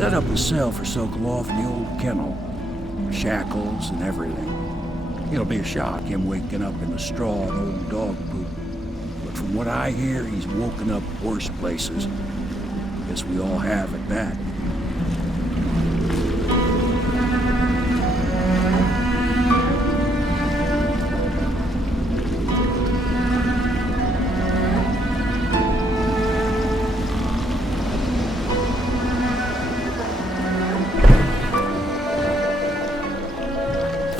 set up a cell for Sokolov in the old kennel. Shackles and everything. It'll be a shock, him waking up in the straw and old dog poop. But from what I hear, he's woken up worse places. Guess we all have at that.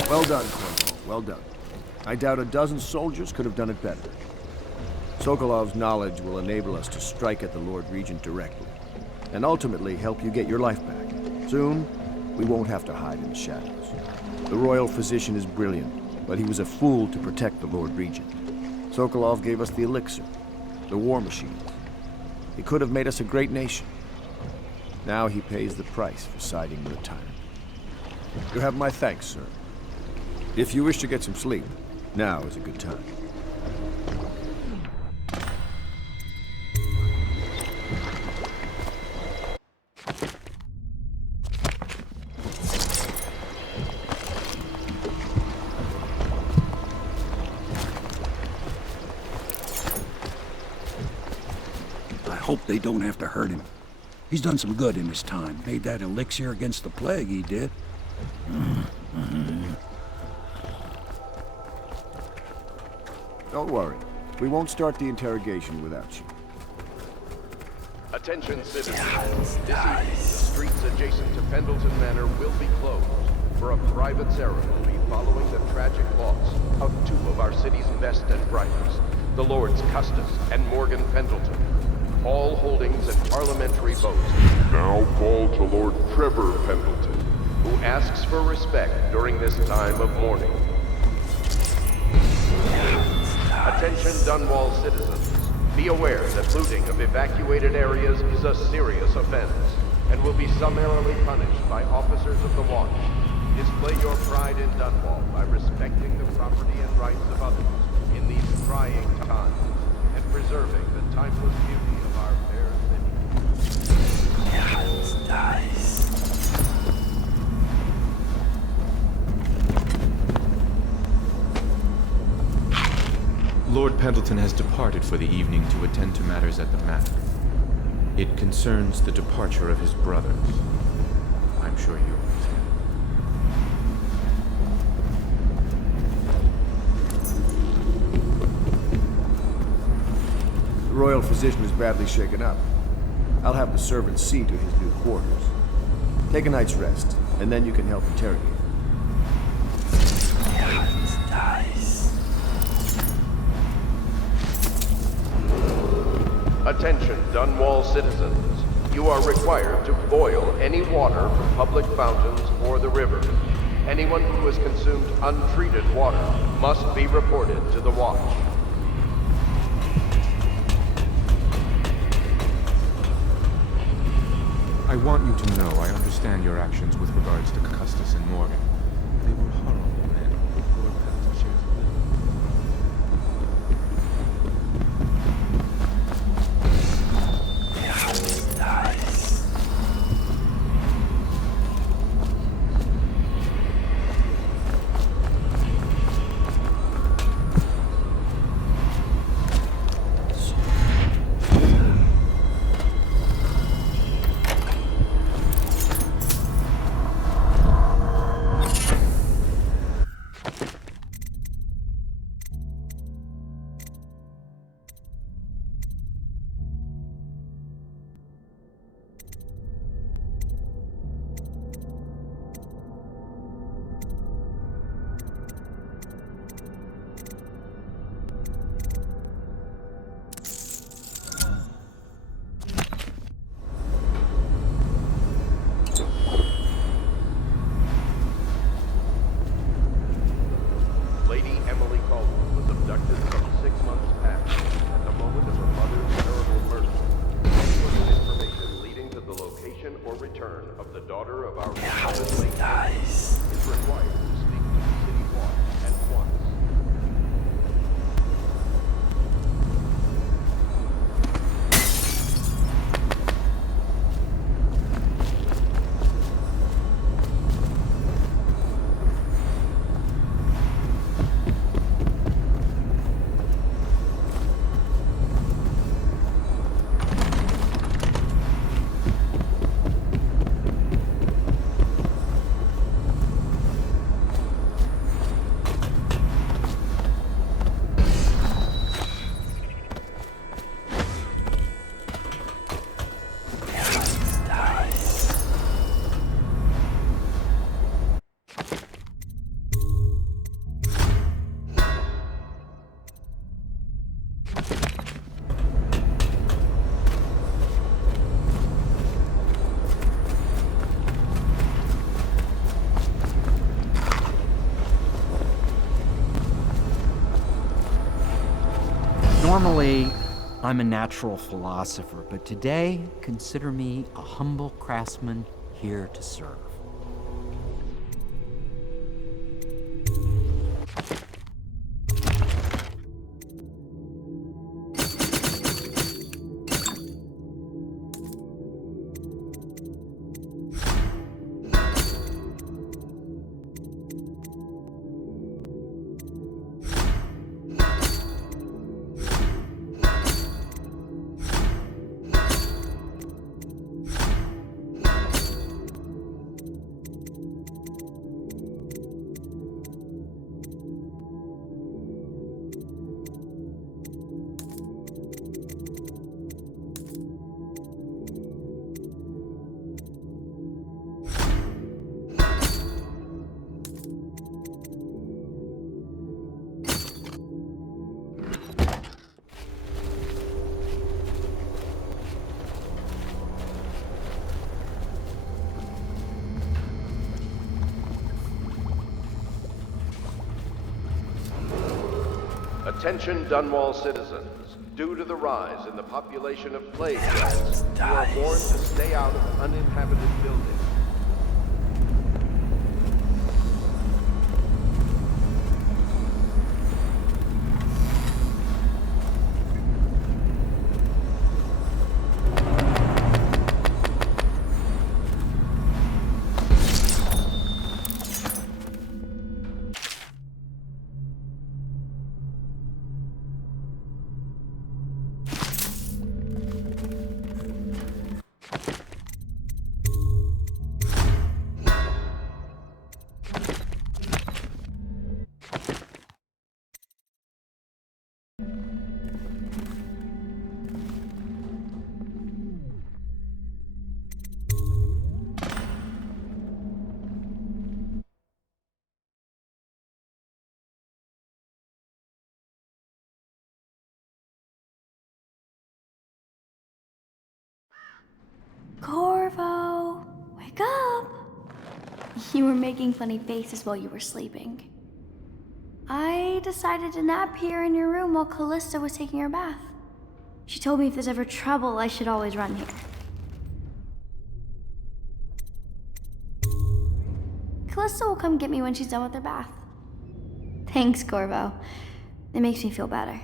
Well done, Corporal. Well done. I doubt a dozen soldiers could have done it better. Sokolov's knowledge will enable us to strike at the Lord Regent directly, and ultimately help you get your life back. Soon, we won't have to hide in the shadows. The royal physician is brilliant, but he was a fool to protect the Lord Regent. Sokolov gave us the elixir, the war machines. He could have made us a great nation. Now he pays the price for siding with a tyrant. You have my thanks, sir. If you wish to get some sleep, now is a good time. I hope they don't have to hurt him. He's done some good in his time. Made that elixir against the plague, he did. Don't worry. We won't start the interrogation without you. Attention citizens. This evening, the streets adjacent to Pendleton Manor will be closed for a private ceremony following the tragic loss of two of our city's best and brightest, the Lords Custis and Morgan Pendleton. All holdings and parliamentary votes now fall to Lord Trevor Pendleton, who asks for respect during this time of mourning. Attention Dunwall citizens. Be aware that looting of evacuated areas is a serious offense and will be summarily punished by officers of the Watch. Display your pride in Dunwall by respecting the property and rights of others in these trying times and preserving the timeless beauty of our fair city. Lord Pendleton has departed for the evening to attend to matters at the manor. It concerns the departure of his brothers. I'm sure you understand. The royal physician is badly shaken up. I'll have the servants see to his new quarters. Take a night's rest, and then you can help interrogate. Attention, Dunwall citizens. You are required to boil any water from public fountains or the river. Anyone who has consumed untreated water must be reported to the Watch. I want you to know I understand your actions with regards to Custis and Morgan. They were horrible men. Lord Pendleton shares Normally, I'm a natural philosopher, but today, consider me a humble craftsman here to serve. Attention Dunwall citizens. Due to the rise in the population of plague rats, you are warned to stay out of uninhabited buildings. Corvo, wake up! You were making funny faces while you were sleeping. I decided to nap here in your room while Callista was taking her bath. She told me if there's ever trouble, I should always run here. Callista will come get me when she's done with her bath. Thanks, Corvo. It makes me feel better.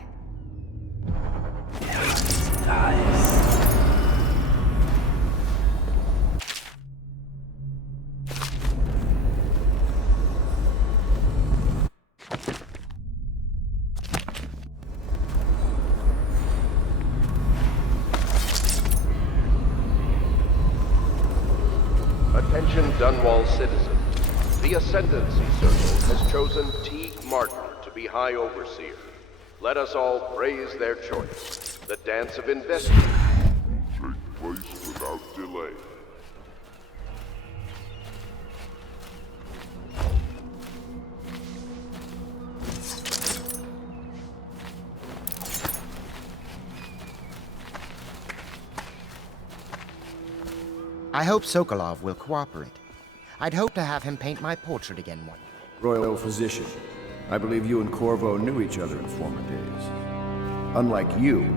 Attention Dunwall citizens. The Ascendancy Circle has chosen Teague Martin to be High Overseer. Let us all praise their choice. The dance of investigation will take place without delay. I hope Sokolov will cooperate. I'd hope to have him paint my portrait again one. Royal physician, I believe you and Corvo knew each other in former days. Unlike you,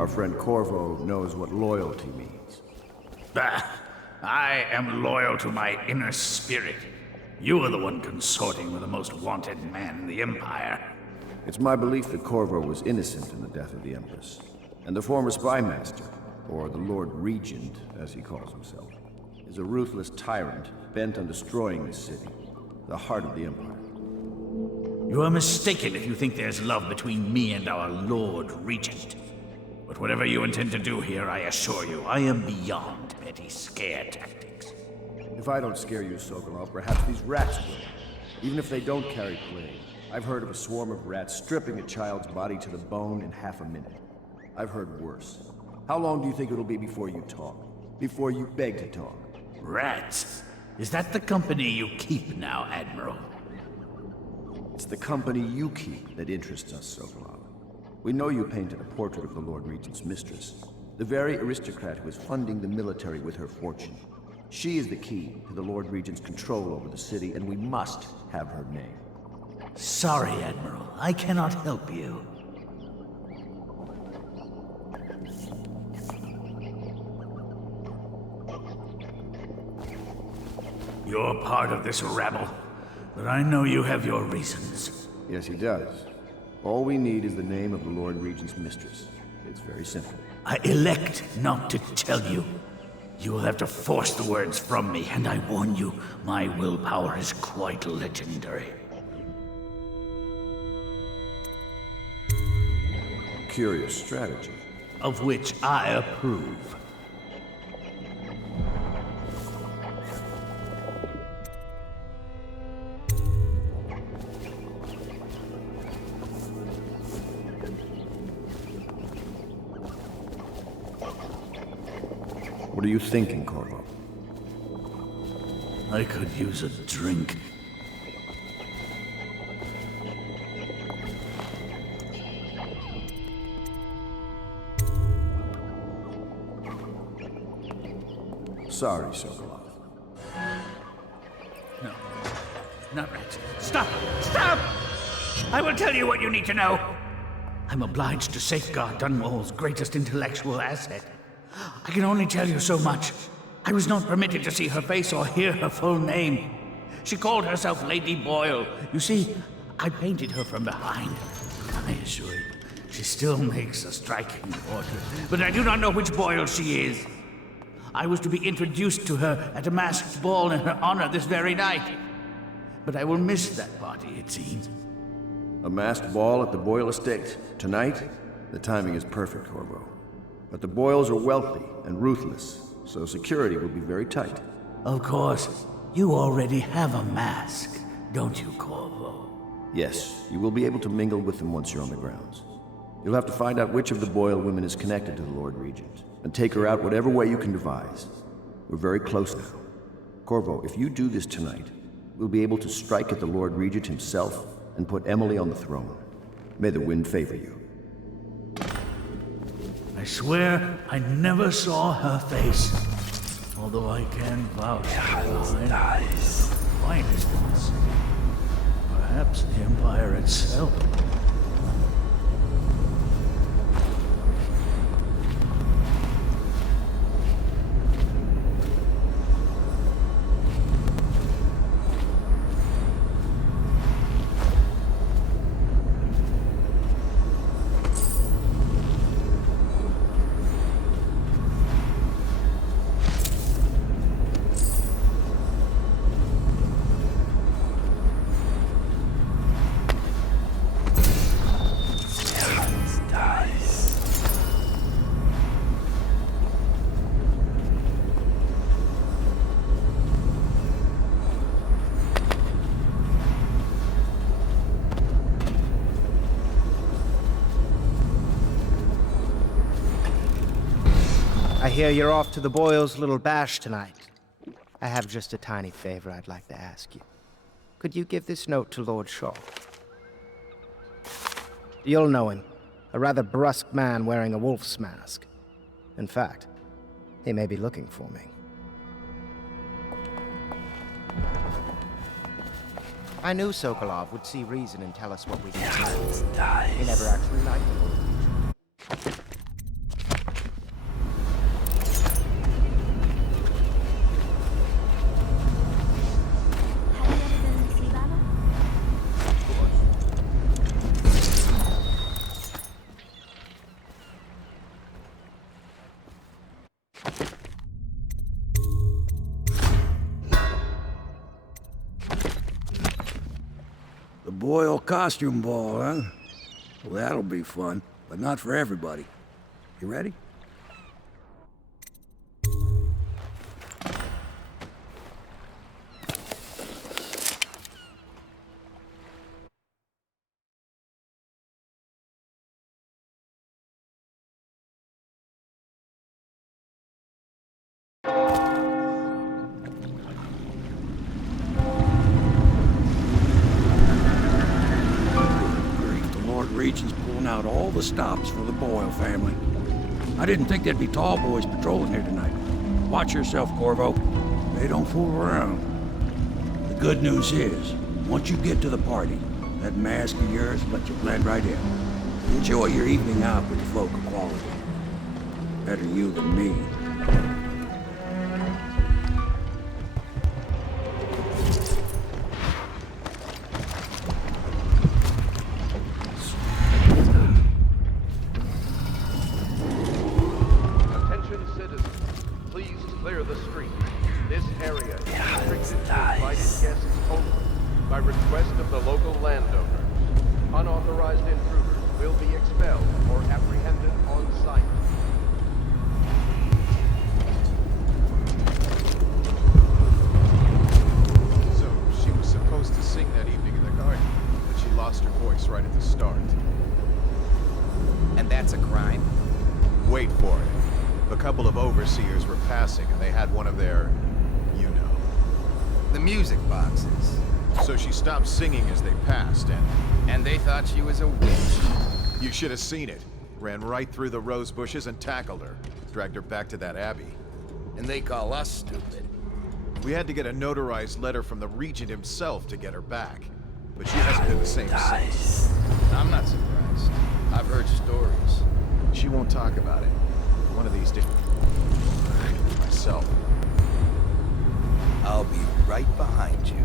our friend Corvo knows what loyalty means. Bah! I am loyal to my inner spirit. You are the one consorting with the most wanted man in the Empire. It's my belief that Corvo was innocent in the death of the Empress, and the former spy master, or the Lord Regent, as he calls himself, is a ruthless tyrant bent on destroying this city, the heart of the Empire. You are mistaken if you think there's love between me and our Lord Regent. But whatever you intend to do here, I assure you, I am beyond petty scare tactics. If I don't scare you, Sokolov, perhaps these rats will. Even if they don't carry plague, I've heard of a swarm of rats stripping a child's body to the bone in half a minute. I've heard worse. How long do you think it'll be before you talk? Before you beg to talk? Rats? Is that the company you keep now, Admiral? It's the company you keep that interests us, Sokolov. We know you painted a portrait of the Lord Regent's mistress, the very aristocrat who is funding the military with her fortune. She is the key to the Lord Regent's control over the city, and we must have her name. Sorry, Admiral. I cannot help you. You're part of this rabble, but I know you have your reasons. Yes, he does. All we need is the name of the Lord Regent's mistress. It's very simple. I elect not to tell you. You will have to force the words from me, and I warn you, my willpower is quite legendary. Curious strategy. Of which I approve. What are you thinking, Corvo? I could use a drink. Sorry, Sokolov. No, not right. Stop! Stop! I will tell you what you need to know. I'm obliged to safeguard Dunwall's greatest intellectual asset. I can only tell you so much. I was not permitted to see her face or hear her full name. She called herself Lady Boyle. You see, I painted her from behind. I assure you, she still makes a striking portrait, but I do not know which Boyle she is. I was to be introduced to her at a masked ball in her honor this very night. But I will miss that party, it seems. A masked ball at the Boyle estate. Tonight? The timing is perfect, Corvo. But the Boyles are wealthy and ruthless, so security will be very tight. Of course. You already have a mask, don't you, Corvo? Yes, you will be able to mingle with them once you're on the grounds. You'll have to find out which of the Boyle women is connected to the Lord Regent, and take her out whatever way you can devise. We're very close now. Corvo, if you do this tonight, we'll be able to strike at the Lord Regent himself and put Emily on the throne. May the wind favor you. I swear I never saw her face. Although I can vouch for her finest in the city. Perhaps the Empire itself. I hear you're off to the Boyles' little bash tonight. I have just a tiny favor I'd like to ask you. Could you give this note to Lord Shaw? You'll know him. A rather brusque man wearing a wolf's mask. In fact, he may be looking for me. I knew Sokolov would see reason and tell us what we can see. He never actually liked the Lord Regent. Boyle costume ball, huh? Well, that'll be fun, but not for everybody. You ready? Regent's pulling out all the stops for the Boyle family. I didn't think there'd be tall boys patrolling here tonight. Watch yourself, Corvo. They don't fool around. The good news is, once you get to the party, that mask of yours will let you blend right in. Enjoy your evening out with the folk of quality. Better you than me. by request of the local landowners. Unauthorized intruders will be expelled or apprehended on site. So, she was supposed to sing that evening in the garden, but she lost her voice right at the start. And that's a crime? Wait for it. A couple of overseers were passing, and they had one of their... you know. The music boxes. So she stopped singing as they passed, And they thought she was a witch. you should have seen it. Ran right through the rose bushes and tackled her. Dragged her back to that abbey. And they call us stupid. We had to get a notarized letter from the regent himself to get her back. But she hasn't been the same since. I'm not surprised. I've heard stories. She won't talk about it. One of these days... myself. I'll be right behind you.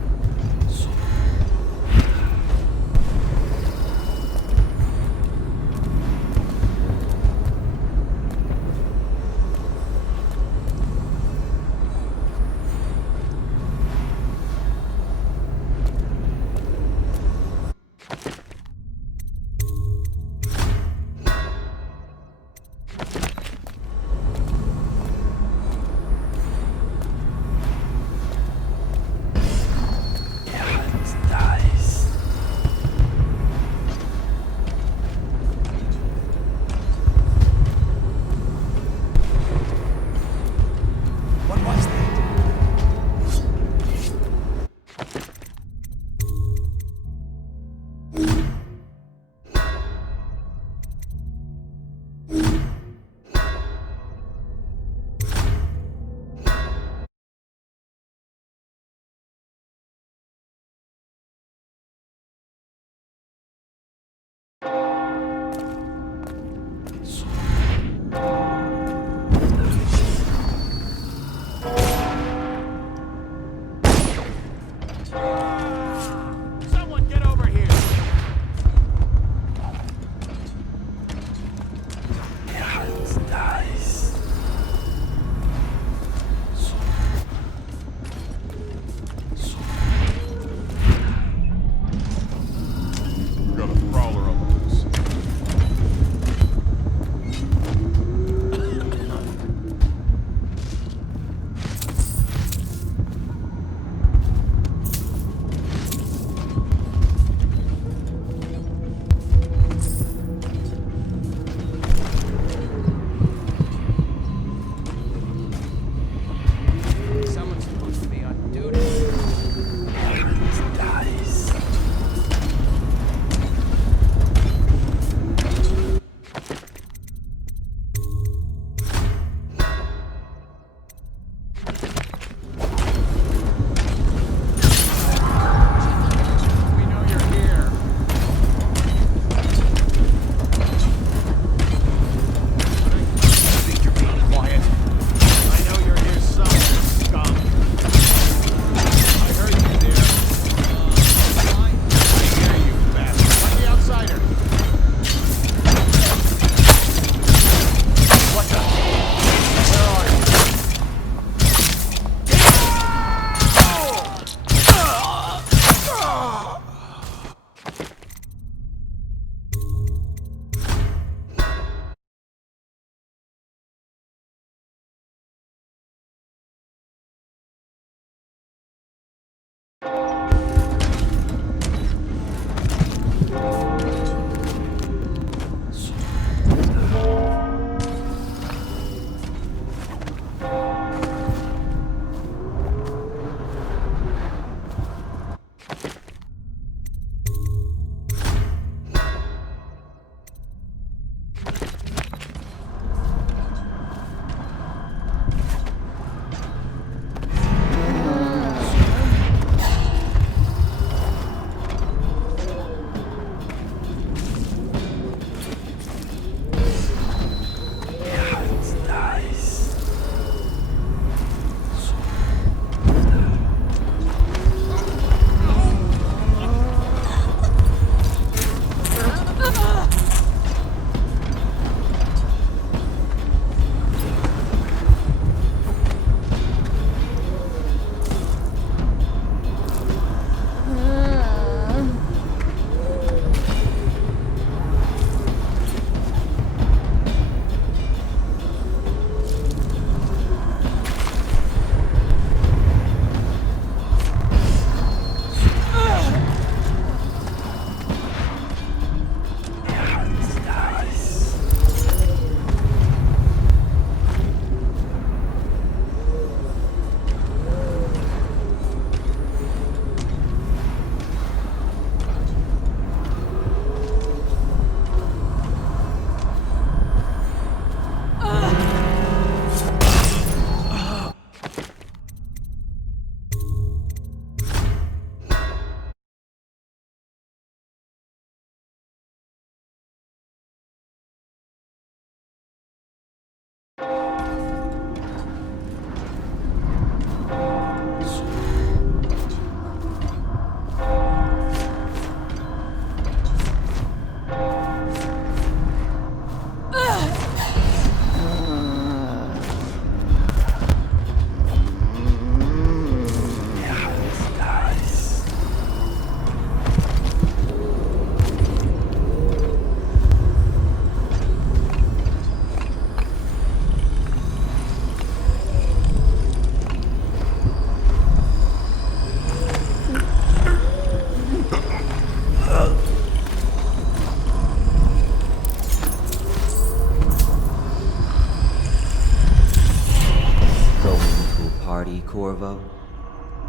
Corvo?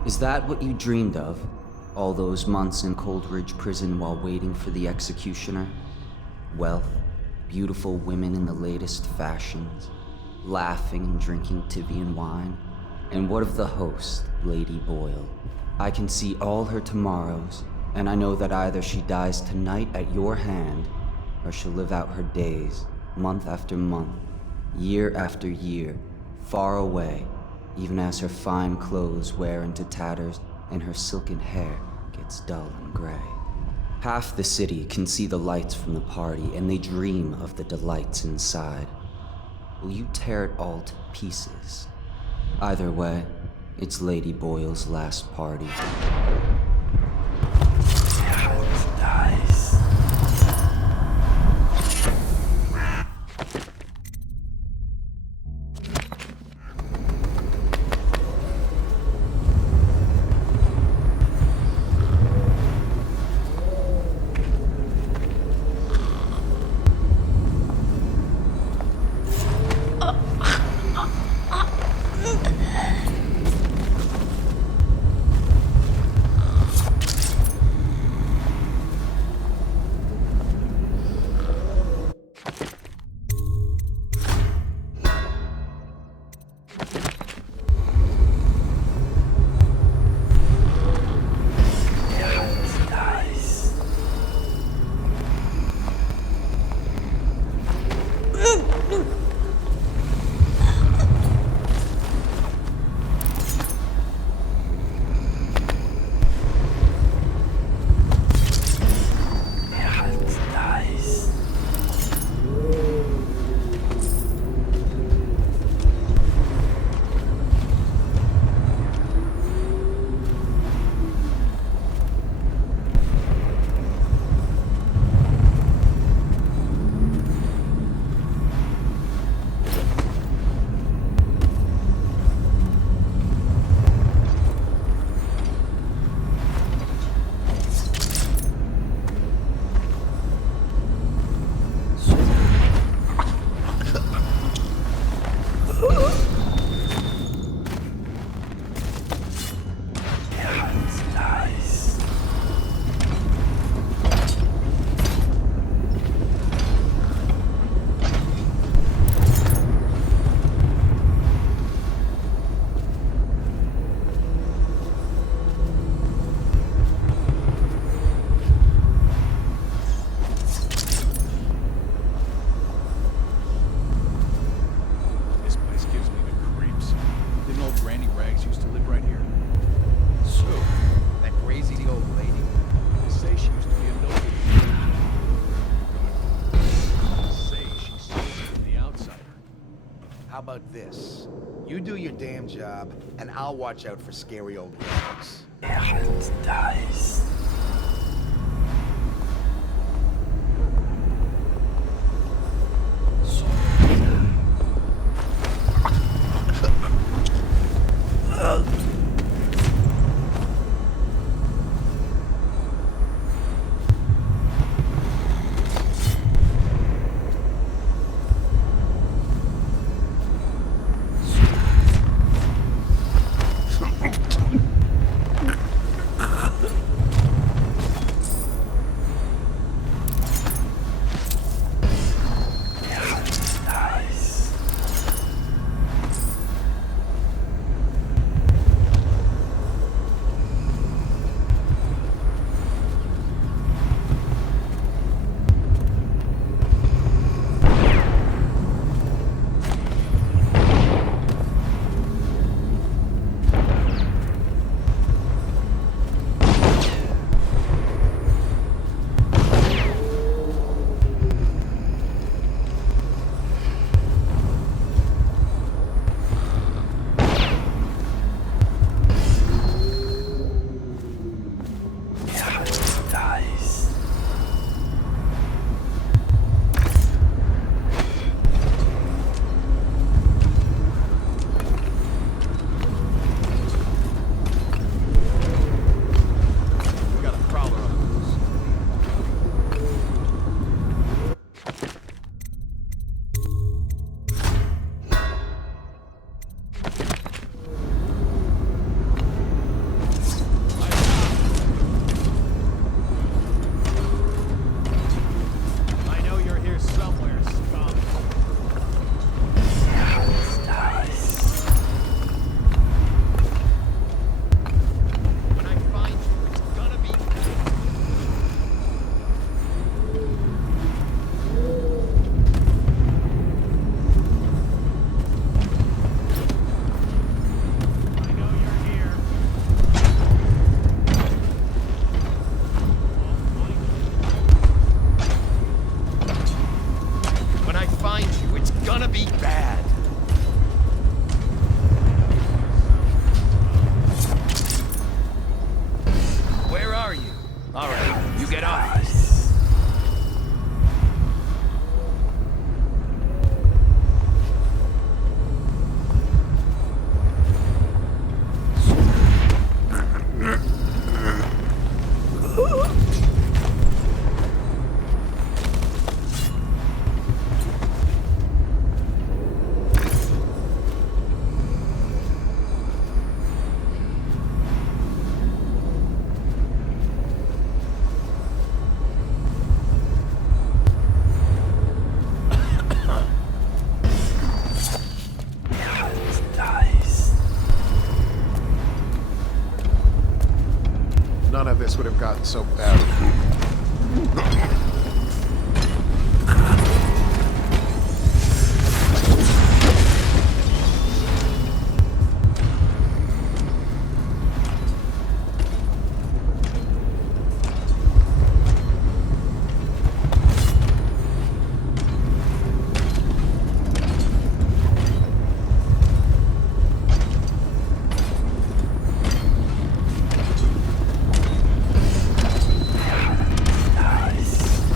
Is that what you dreamed of? All those months in Coldridge Prison while waiting for the executioner? Wealth, beautiful women in the latest fashions, laughing and drinking Tivian wine? And what of the host, Lady Boyle? I can see all her tomorrows, and I know that either she dies tonight at your hand, or she'll live out her days, month after month, year after year, far away, even as her fine clothes wear into tatters and her silken hair gets dull and gray. Half the city can see the lights from the party, and they dream of the delights inside. Will you tear it all to pieces? Either way, it's Lady Boyle's last party. How about this? You do your damn job, and I'll watch out for scary old dogs. Dies. get off. None of this would have gotten so bad. Nice.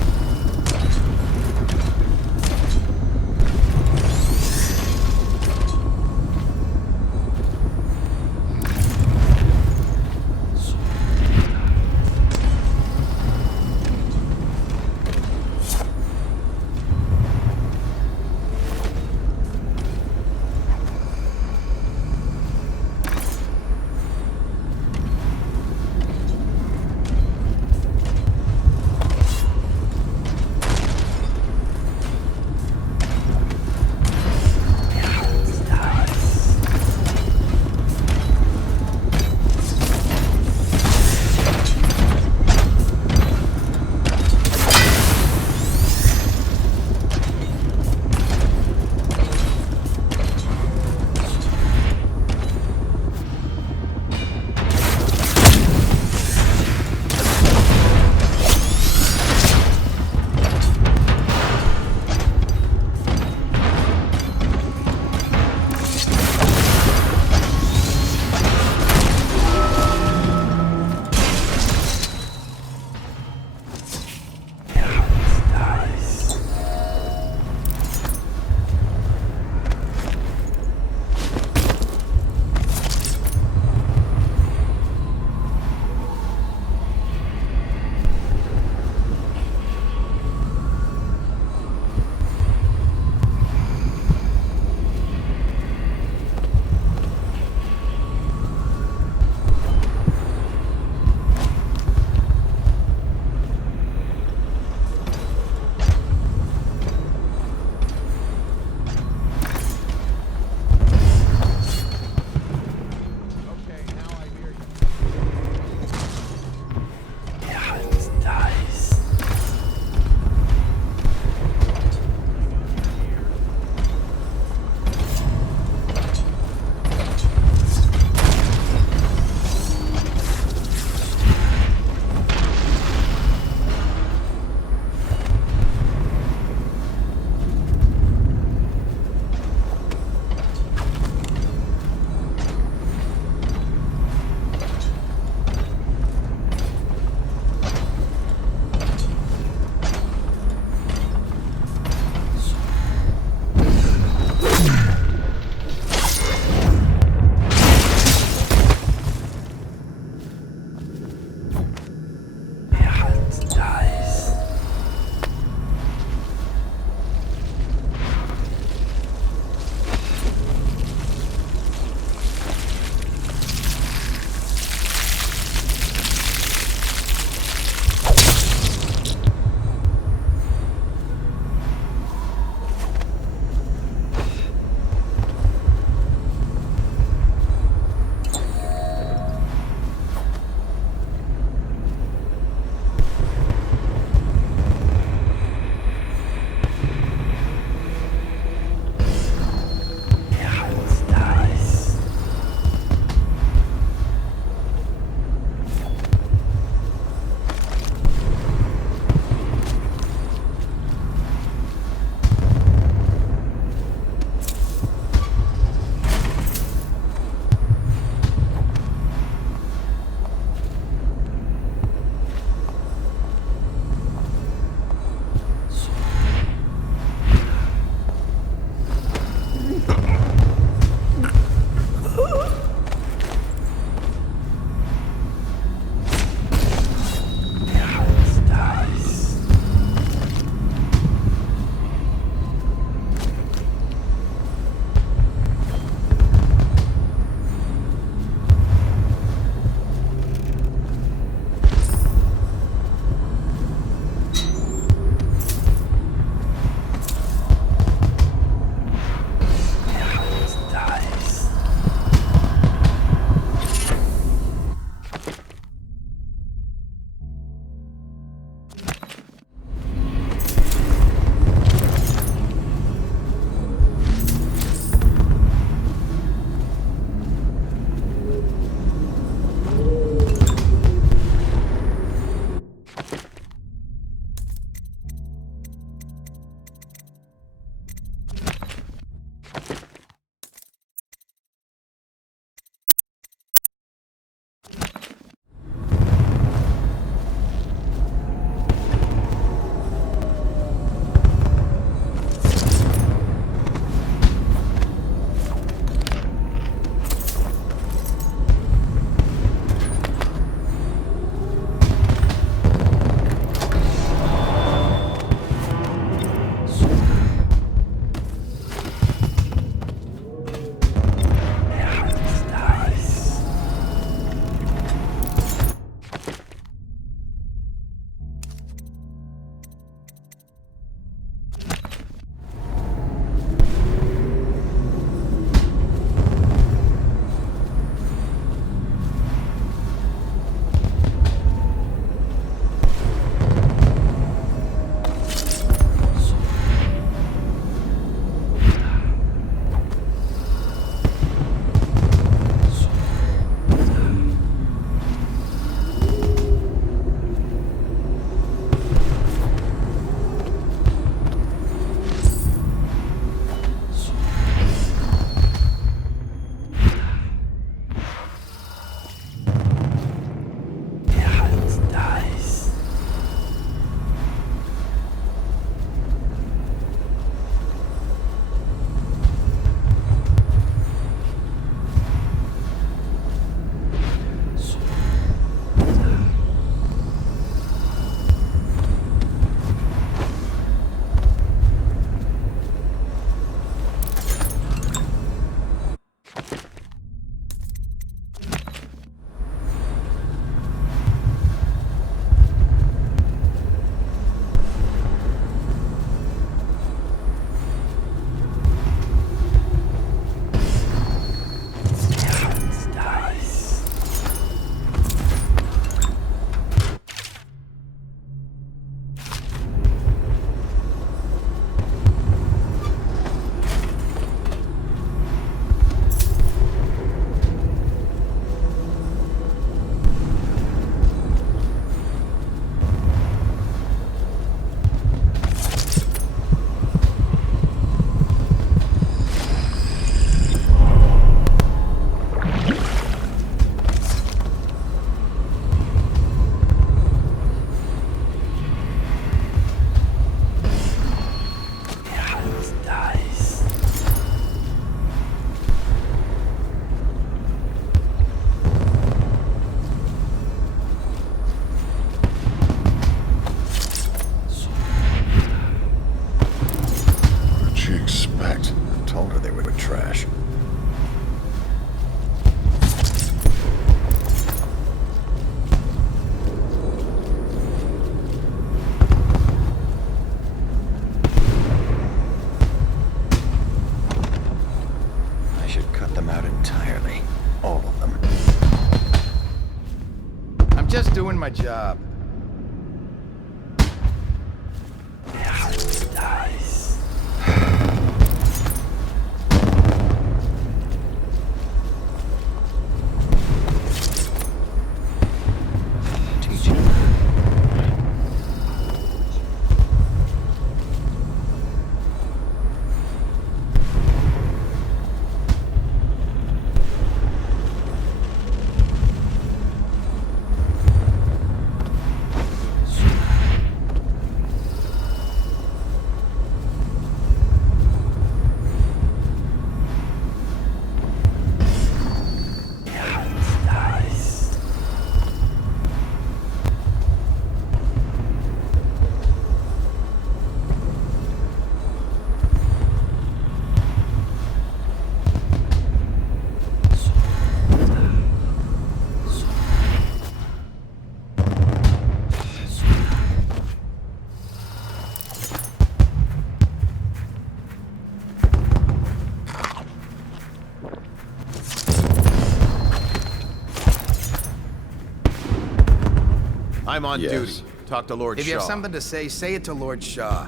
I'm on Yes. duty. Talk to Lord If Shaw. you have something to say it to Lord Shaw.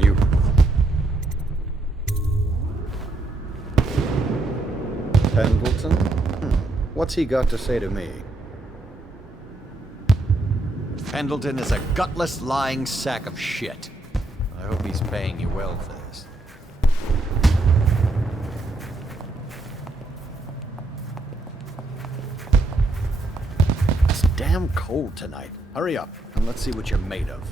You. Pendleton? What's he got to say to me? Pendleton is a gutless, lying sack of shit. I hope he's paying you well for this. It's damn cold tonight. Hurry up, and let's see what you're made of.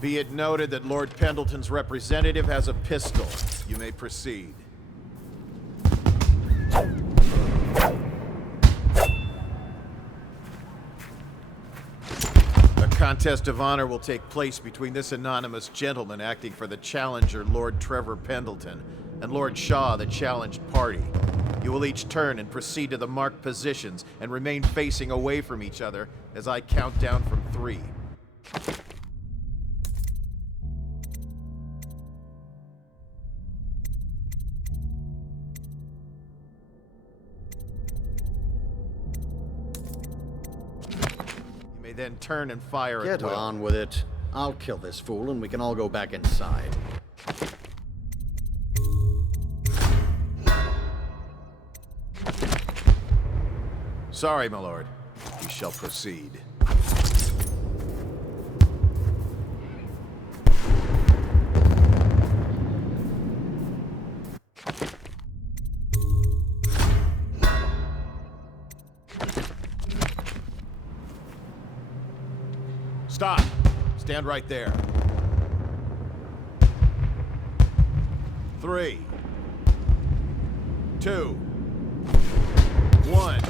Be it noted that Lord Pendleton's representative has a pistol. You may proceed. A contest of honor will take place between this anonymous gentleman acting for the challenger, Lord Trevor Pendleton, and Lord Shaw, the challenged party. You will each turn and proceed to the marked positions and remain facing away from each other as I count down from 3. You may then turn and fire at Get will. on with it. I'll kill this fool, and we can all go back inside. Sorry, my lord. You shall proceed. Stop! Stand right there. 3, 2, 1.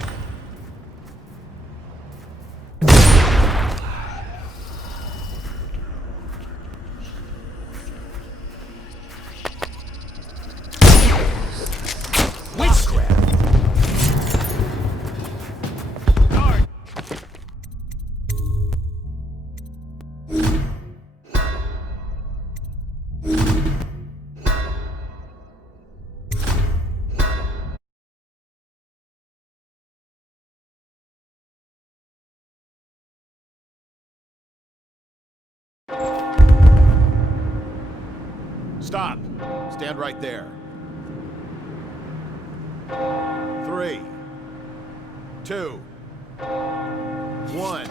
Stop. Stand right there. 3, 2, 1.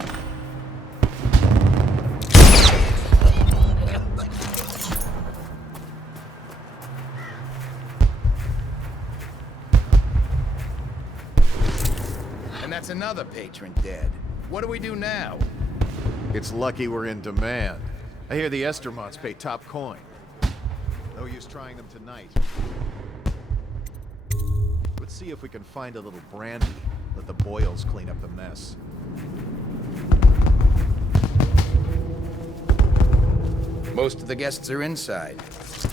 And that's another patron dead. What do we do now? It's lucky we're in demand. I hear the Estermonts pay top coin. No use trying them tonight. Let's see if we can find a little brandy. Let the Boyles clean up the mess. Most of the guests are inside.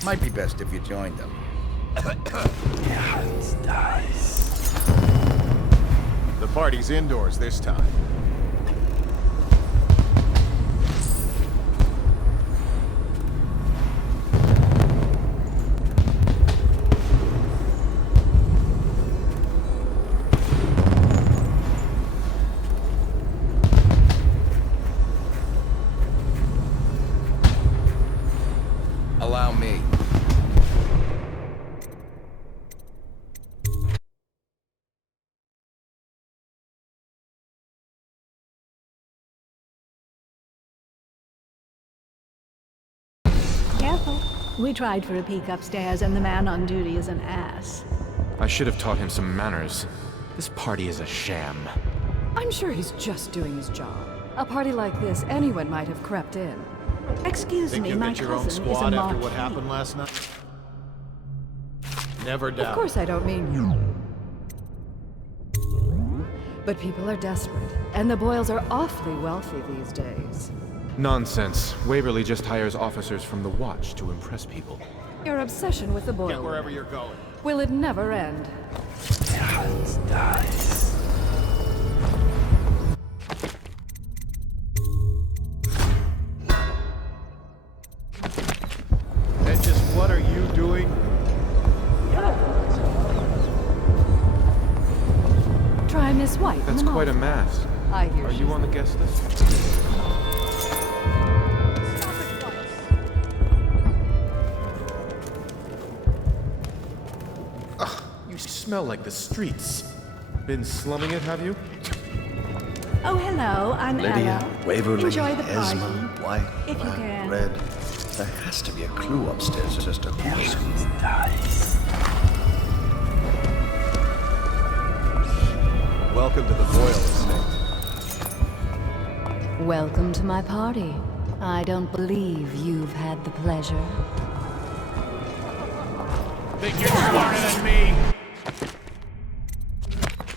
Might be best if you joined them. The party's indoors this time. Allow me. Careful. We tried for a peek upstairs, and the man on duty is an ass. I should have taught him some manners. This party is a sham. I'm sure he's just doing his job. A party like this, anyone might have crept in. Excuse Think me, you'll my get your own cousin is a squad after what marquis. happened last night? Never doubt. Of course I don't mean you. But people are desperate, and the Boyles are awfully wealthy these days. Nonsense. Waverly just hires officers from the Watch to impress people. Your obsession with the Boyle. Get wherever you're going. Will it never end? And just what are you doing? Miss White. That's quite a mask. I hear Are you on the guest list? Ugh, you smell like the streets. Been slumming it, have you? Oh, hello, I'm Lydia, Ella. Waverly, Enjoy the party. Esma, White, If you Black, can. Red. There has to be a clue upstairs as to who's who. Welcome to the Boyle estate. Welcome to my party. I don't believe you've had the pleasure. Think you're smarter than me?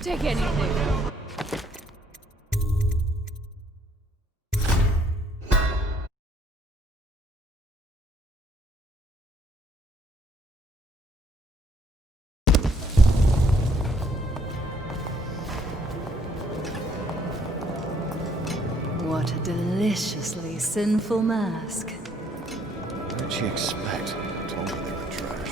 Take anything. What a deliciously sinful mask. What did she expect? Told me they were trash.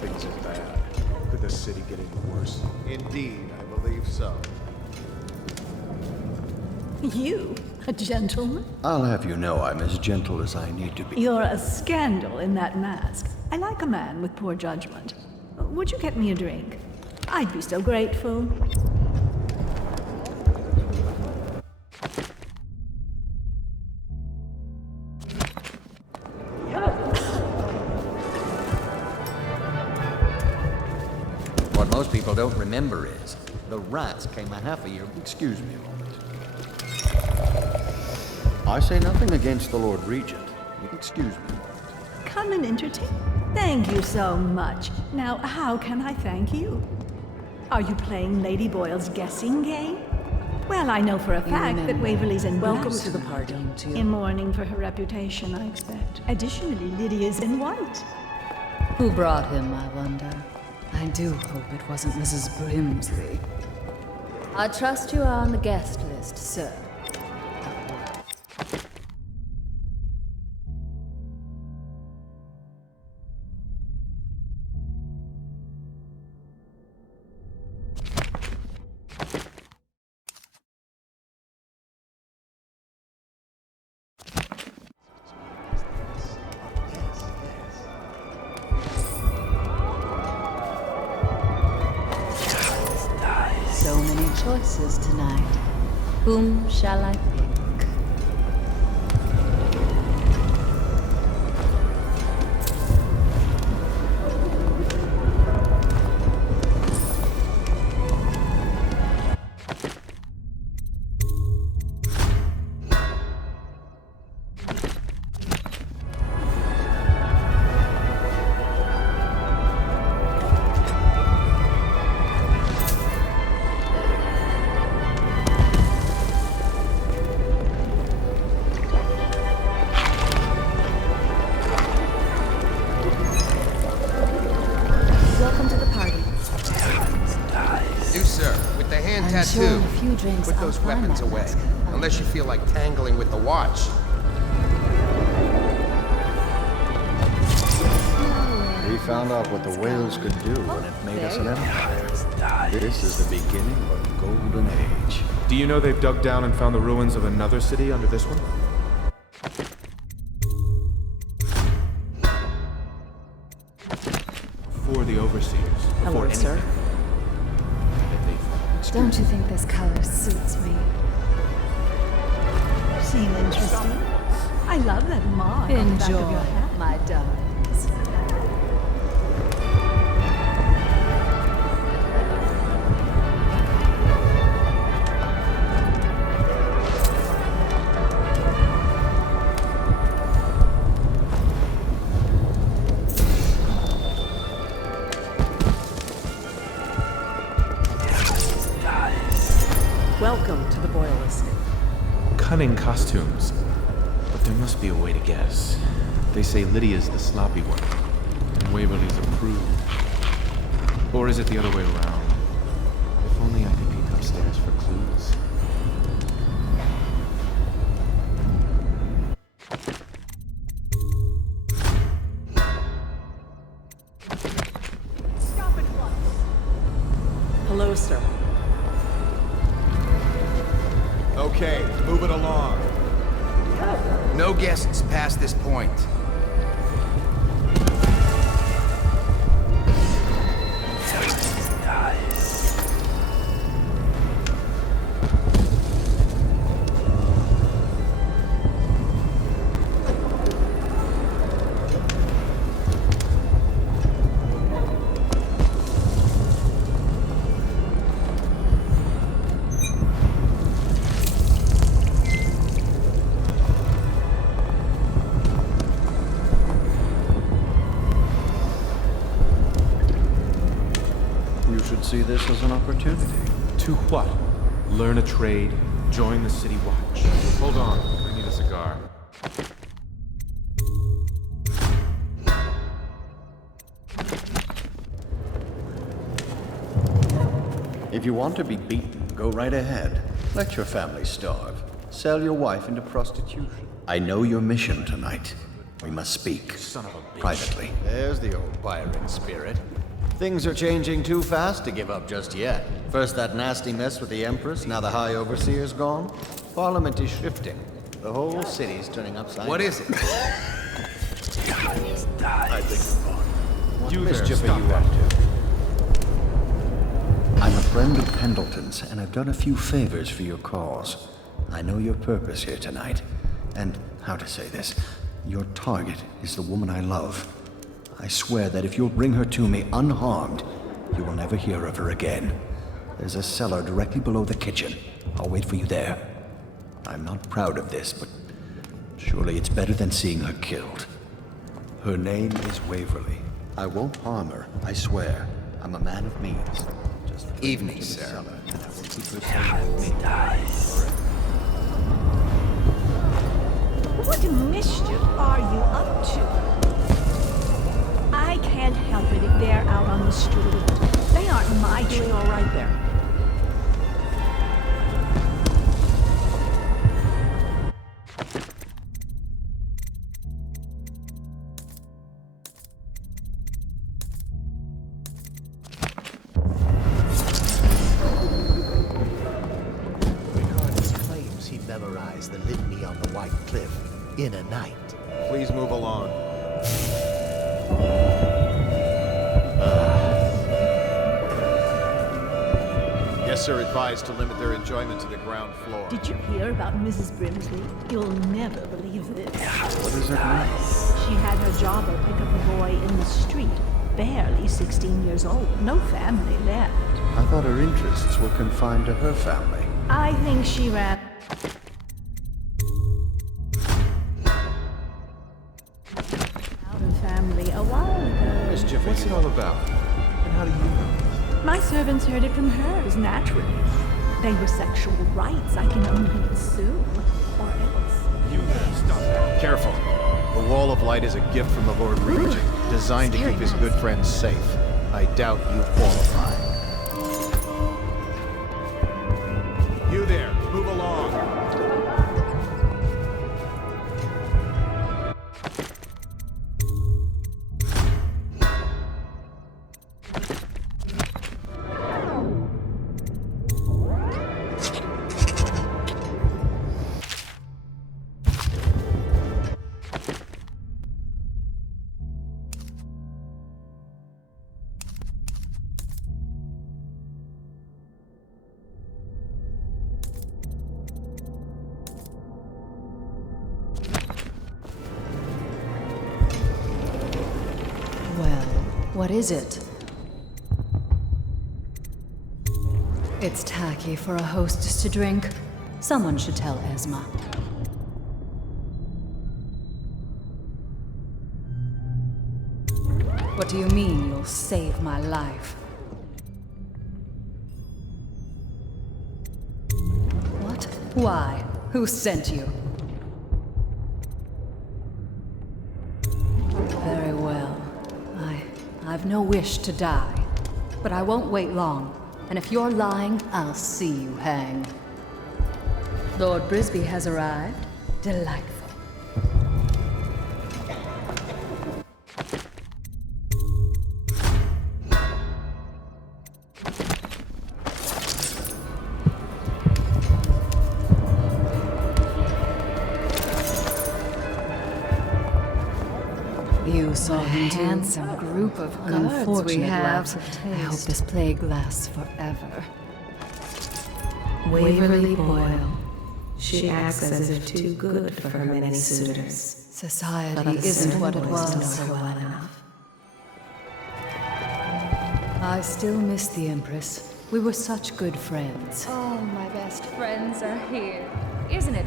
Things are bad. Could the city get any worse? Indeed, I believe so. You, a gentleman? I'll have you know I'm as gentle as I need to be. You're a scandal in that mask. I like a man with poor judgment. Would you get me a drink? I'd be so grateful. What most people don't remember is the rats came a half a year. Excuse me a moment. I say nothing against the Lord Regent. Excuse me. Come and entertain. Thank you so much. Now, how can I thank you? Are you playing Lady Boyle's guessing game? Well, I know for a fact that Waverly's in black Welcome to the tonight. party. In mourning for her reputation, I expect. Additionally, Lydia's in white. Who brought him, I wonder? I do hope it wasn't Mrs. Brimsley. I trust you are on the guest list, sir. So many choices tonight. Whom shall I pick? Welcome to the party. Do, sir, with the hand I'm tattoo. sure in a few drinks Put I'll those find weapons that away. mask. Unless you feel like tangling with the watch. We found out what the whales could do when it made us an empire. This is the beginning of a golden age. Do you know they've dug down and found the ruins of another city under this one? For the overseers. Hello, Before sir. Don't you think this color suits me? Seem interesting? I love that mark on the back of your Enjoy, hat. my darlings. Welcome to the Boyle estate. Cunning costumes. But there must be a way to guess. They say Lydia's the sloppy one, and Waverly's a prude. Or is it the other way around? If only I could peek upstairs for clues. closer. Okay, move it along. No guests past this point. You should see this as an opportunity. To what? Learn a trade, join the city watch. Hold on, I need a cigar. If you want to be beaten, go right ahead. Let your family starve. Sell your wife into prostitution. I know your mission tonight. We must speak. Son of a bitch. Privately. There's the old Byron spirit. Things are changing too fast to give up just yet. First that nasty mess with the Empress, now the High Overseer's gone. Parliament is shifting. The whole city's turning upside down. What is it? I beg your pardon. What You there, mischief are stop you that. up to? I'm a friend of Pendleton's, and I've done a few favors for your cause. I know your purpose here tonight. And, how to say this, your target is the woman I love. I swear that if you'll bring her to me unharmed, you will never hear of her again. There's a cellar directly below the kitchen. I'll wait for you there. I'm not proud of this, but surely it's better than seeing her killed. Her name is Waverly. I won't harm her, I swear. I'm a man of means. Just bring her Evening, to the sir. cellar, and I will keep her safe with me. What mischief are you up to? I can't help it if they're out on the street. They aren't my doing all right there. Ricardo claims he memorized the litany on the White Cliff in a night. Please move along. Guests are advised to limit their enjoyment to the ground floor. Did you hear about Mrs. Brimsley? You'll never believe this. What does that mean? She had her jobber pick up a boy in the street, barely 16 years old, no family left. I thought her interests were confined to her family. I think she ran... out of family a while ago. Mischief, what's it all about? And how do you know? My servants heard it from hers, naturally. They were sexual rights I can only assume, or else. You better stop that. Careful. The Wall of Light is a gift from the Lord Regent, designed to keep his good friends safe. I doubt you qualify. You there, move along. What is it? It's tacky for a hostess to drink. Someone should tell Esma. What do you mean you'll save my life? What? Why? Who sent you? Very well. I've no wish to die. But I won't wait long. And if you're lying, I'll see you hang. Lord Brisby has arrived. Delightful. you saw him too. Handsome group of gods we have. I hope this plague lasts forever. Waverly Boyle. She acts as if too good for her many suitors. Society isn't what it was. Know her well enough. I still miss the Empress. We were such good friends. Oh, my best friends are here. Isn't it?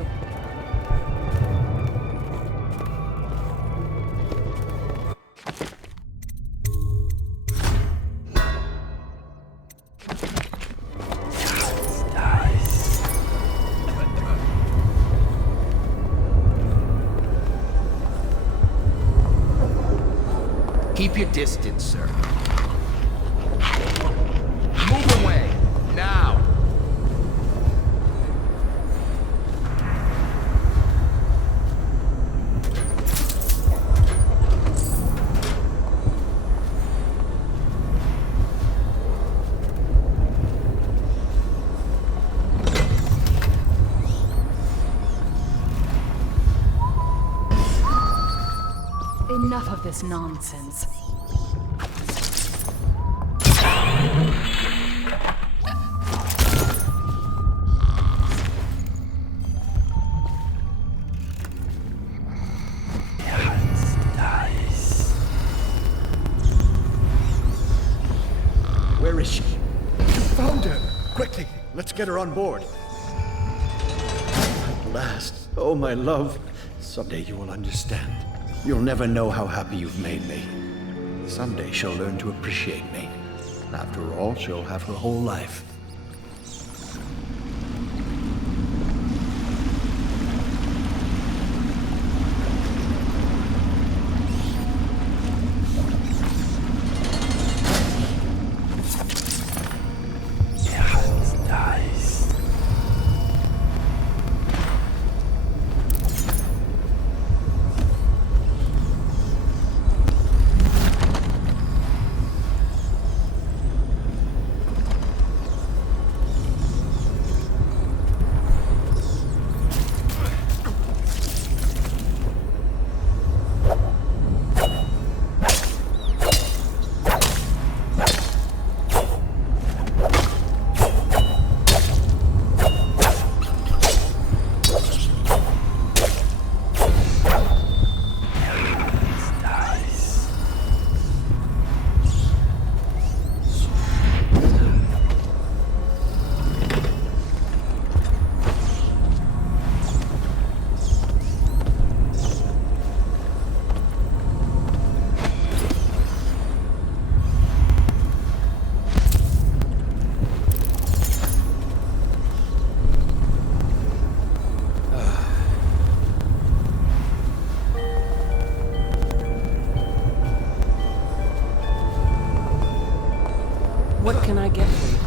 Keep your distance, sir. Move away, now! Enough of this nonsense. Where is she? You found her! Quickly, let's get her on board. At last. Oh, my love. Someday you will understand. You'll never know how happy you've made me. Someday she'll learn to appreciate me. After all, she'll have her whole life. What can I get for you?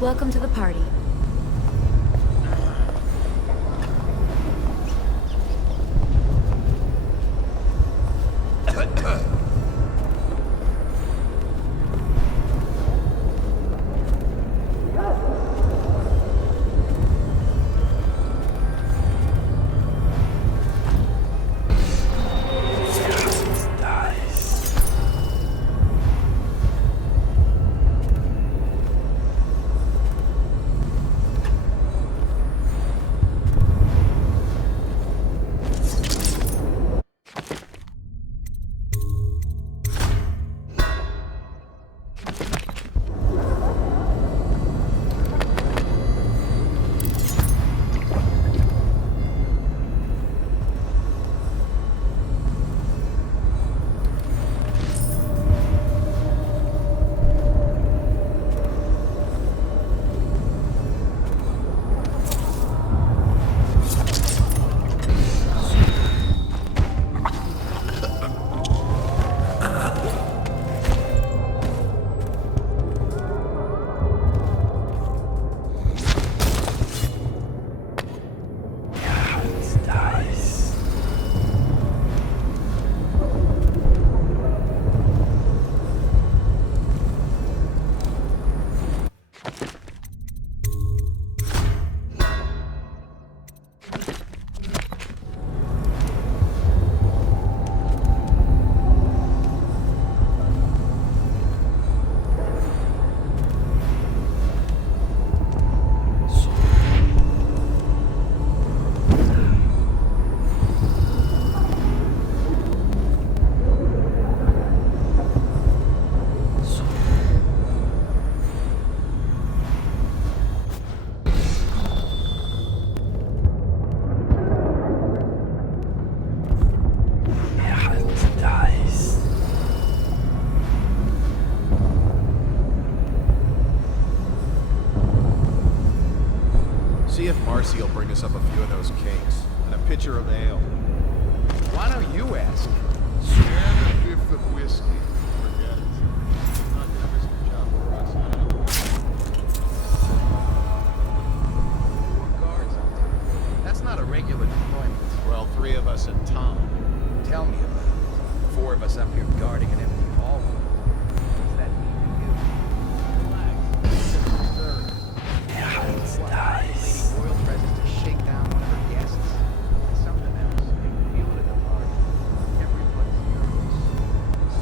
Welcome to the party. Casey will bring us up a few of those cakes. And a pitcher of ale. Why don't you ask? Share the fifth of whiskey. Forget it. Not gonna risk the job for us, Four guards on top. That's not a regular deployment. Well, 3 of us and Tom. Tell me about it. 4 of us up here guarding an empty hallway. What's that mean to you? Relax. Lady Boyle tries to shake down one of her guests. It's something else. You can feel it at the party. Everyone's nervous.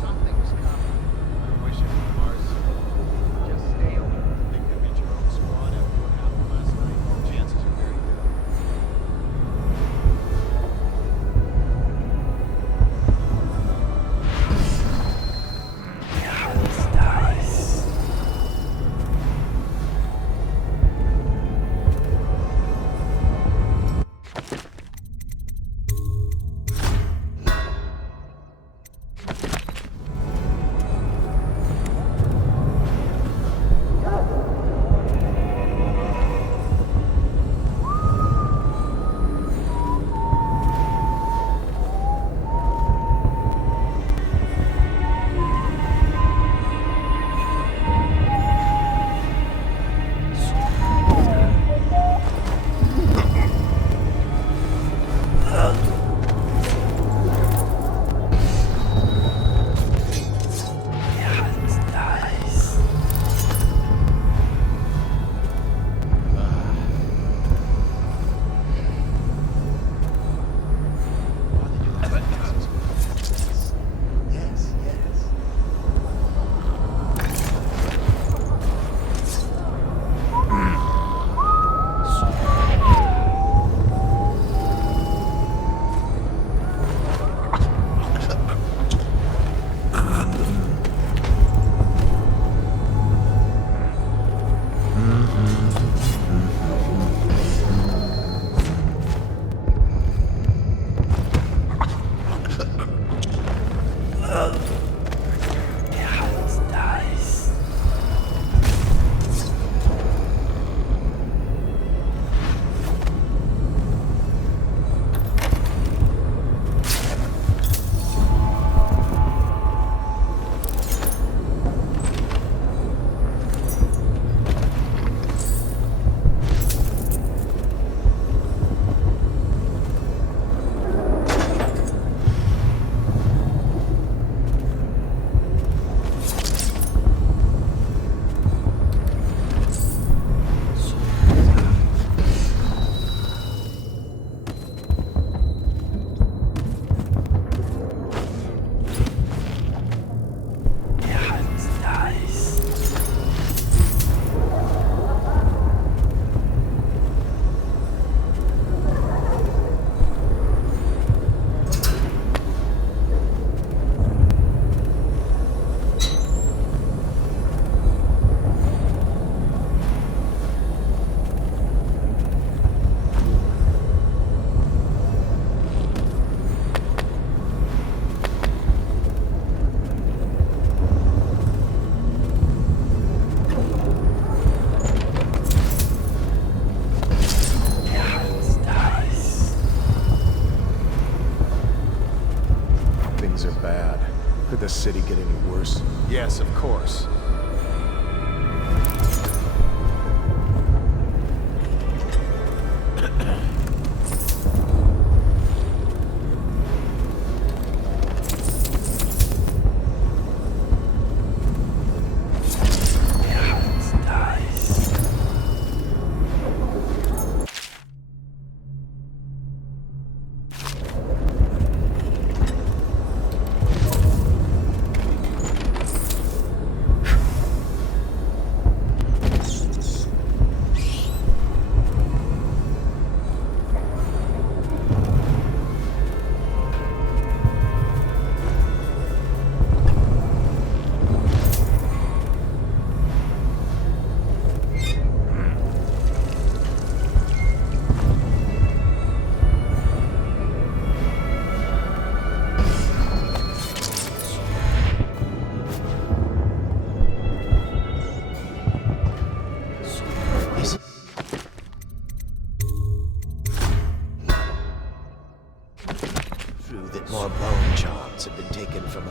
Something's coming. I wish it were ours. Just stay alert. Think you meet your own squad after what happened last night? Chances are very good. Could the city get any worse? Yes, of course.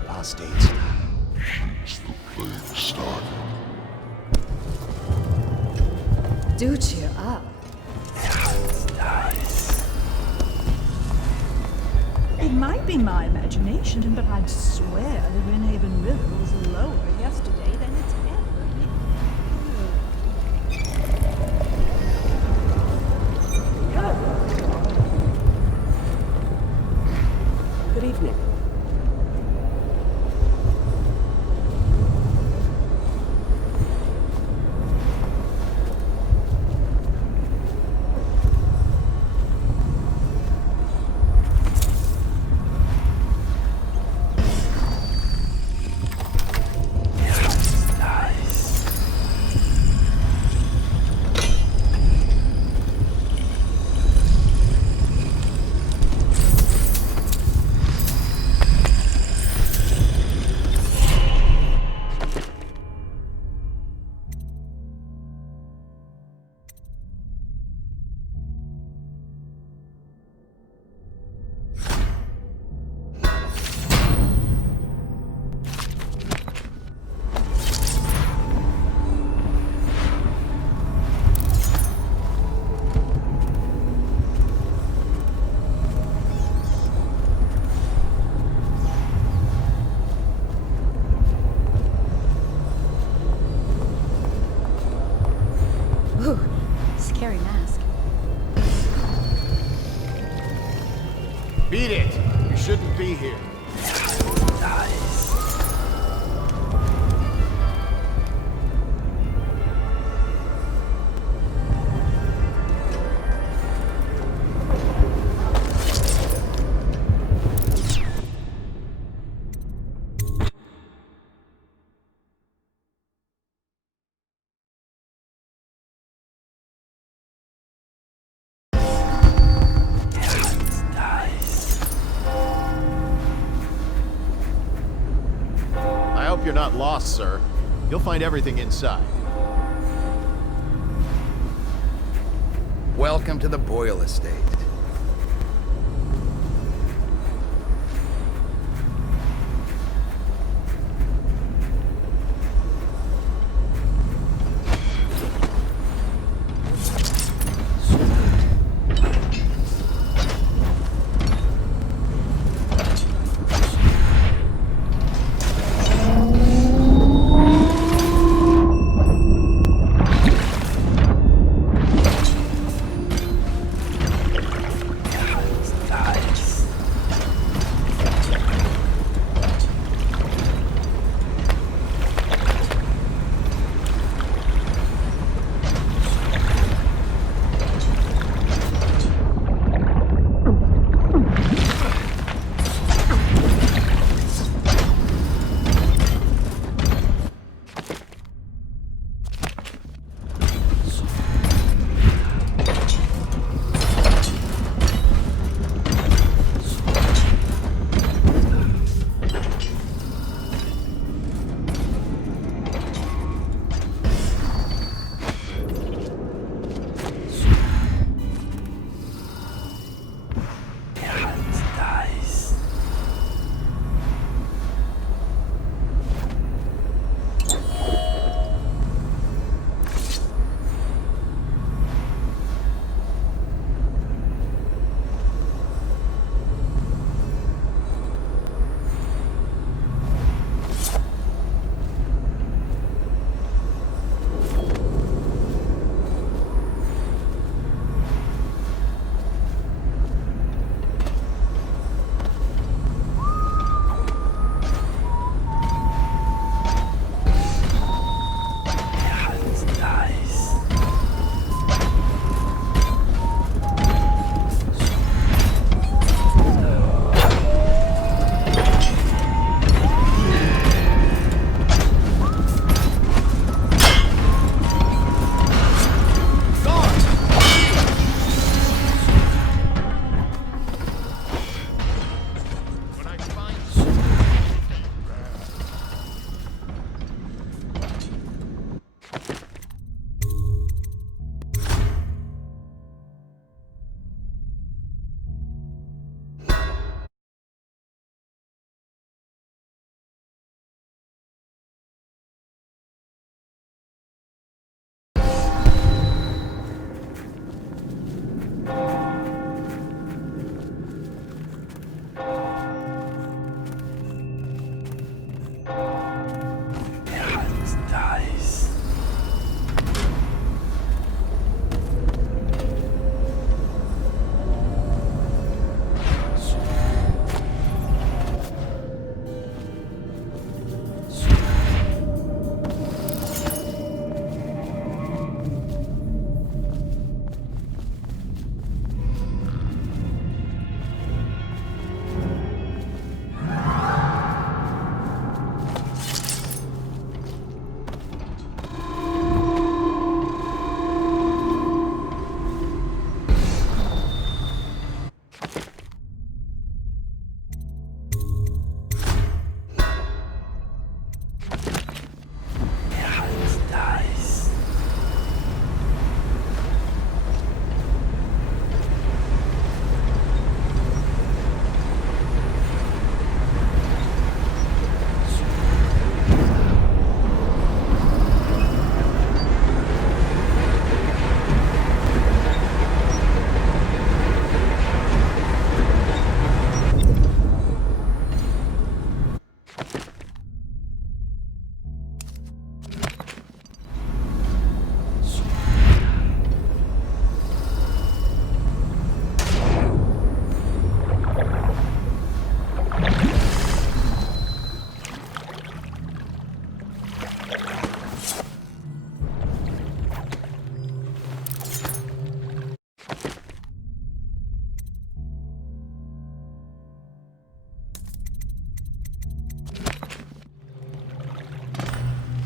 apostates. She's the plague starter. Do cheer up. It might be my imagination, but I'd swear the Greenhaven River was lower yesterday than it's ever been. Good evening. Ooh, scary mask. Beat it! You shouldn't be here. I hope you're not lost, sir. You'll find everything inside. Welcome to the Boyle estate.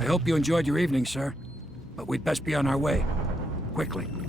I hope you enjoyed your evening, sir. But we'd best be on our way. Quickly.